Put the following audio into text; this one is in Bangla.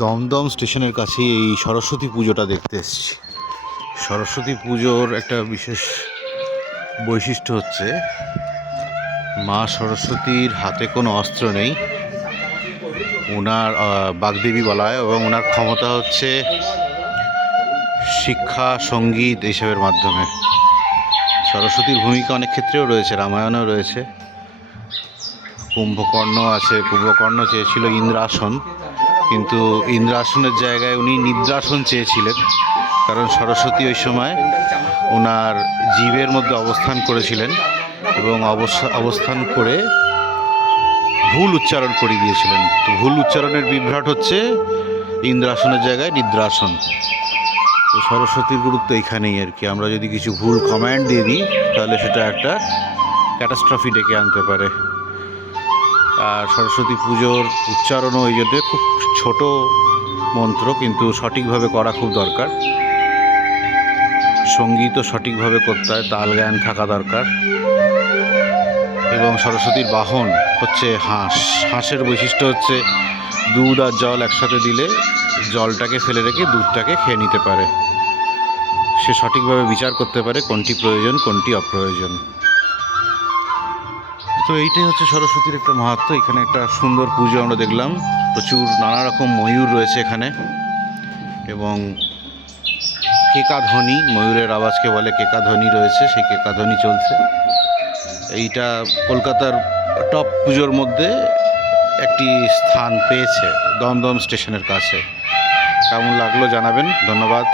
দমদম স্টেশনের কাছে এই সরস্বতী পুজোটা দেখতে এসেছি। সরস্বতী পুজোর একটা বিশেষ বৈশিষ্ট্য হচ্ছে মা সরস্বতীর হাতে কোনো অস্ত্র নেই। ওনার বাগদেবী বলা হয় এবং ওনার ক্ষমতা হচ্ছে শিক্ষা, সঙ্গীত এইসবের মাধ্যমে। সরস্বতীর ভূমিকা অনেক ক্ষেত্রেও রয়েছে, রামায়ণেও রয়েছে। কুম্ভকর্ণ আছে, কুম্ভকর্ণ চেয়েছিল ইন্দ্রাসন, কিন্তু ইন্দ্রাসনের জায়গায় উনি নিদ্রাসন চেয়েছিলেন, কারণ সরস্বতী ওই সময় ওনার জীবের মধ্যে অবস্থান করেছিলেন এবং অবস্থান করে ভুল উচ্চারণ করে দিয়েছিলেন। তো ভুল উচ্চারণের বিভ্রাট হচ্ছে ইন্দ্রাসনের জায়গায় নিদ্রাসন। তো সরস্বতীর গুরুত্ব এখানেই আর কি। আমরা যদি কিছু ভুল কমান্ড দিয়ে দিই তাহলে সেটা একটা ক্যাটাস্ট্রফি ডেকে আনতে পারে। আর সরস্বতী পুজোর উচ্চারণও এই জন্যে খুব ছোট মন্ত্র, কিন্তু সঠিকভাবে করা খুব দরকার। সঙ্গীতও সঠিকভাবে করতে হয়, তাল জ্ঞান থাকা দরকার। এবং সরস্বতীর বাহন হচ্ছে হাঁস। হাঁসের বৈশিষ্ট্য হচ্ছে দুধ আর জল একসাথে দিলে জলটাকে ফেলে রেখে দুধটাকে খেয়ে নিতে পারে। সে সঠিকভাবে বিচার করতে পারে কোনটি প্রয়োজন কোনটি অপ্রয়োজন। তো এইটাই হচ্ছে সরস্বতীর একটা মাহাত্ম্য। এখানে একটা সুন্দর পুজো আমরা দেখলাম, প্রচুর নানা রকম ময়ূর রয়েছে এখানে, এবং কেকাধ্বনি, ময়ূরের আওয়াজকে বলে কেকাধ্বনি রয়েছে, সেই কেকাধ্বনি চলছে। এইটা কলকাতার টপ পুজোর মধ্যে একটি স্থান পেয়েছে দমদম স্টেশনের কাছে। কেমন লাগলো জানাবেন। ধন্যবাদ।